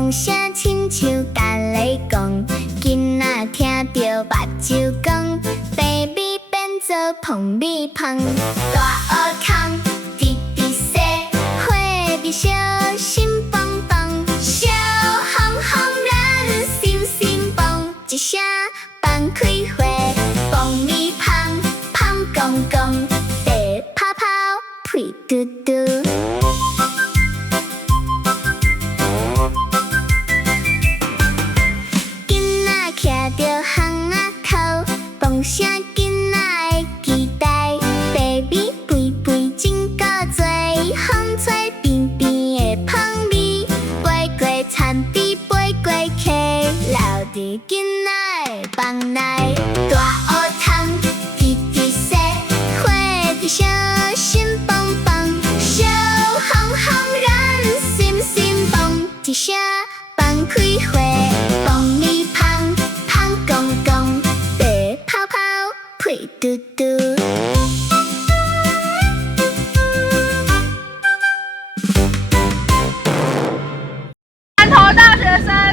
讲声亲像干咧讲，囡仔听着目睭光，白米变做胖米芳。大学空，直直洗，花儿小心棒棒，小红红人心心棒，一声放开花，爆米芳，芳公公，地泡泡，屁嘟嘟。徛着巷仔头，放声囡仔的期待。白米肥肥真够多，风吹边边的香味，飞过田边，飞过溪，留伫囡仔的房内。大学堂，直直洗，花儿小心棒棒，小红红人心心棒，一声放开花，爆米芳。公公，地泡泡，屁嘟嘟。南投大学生。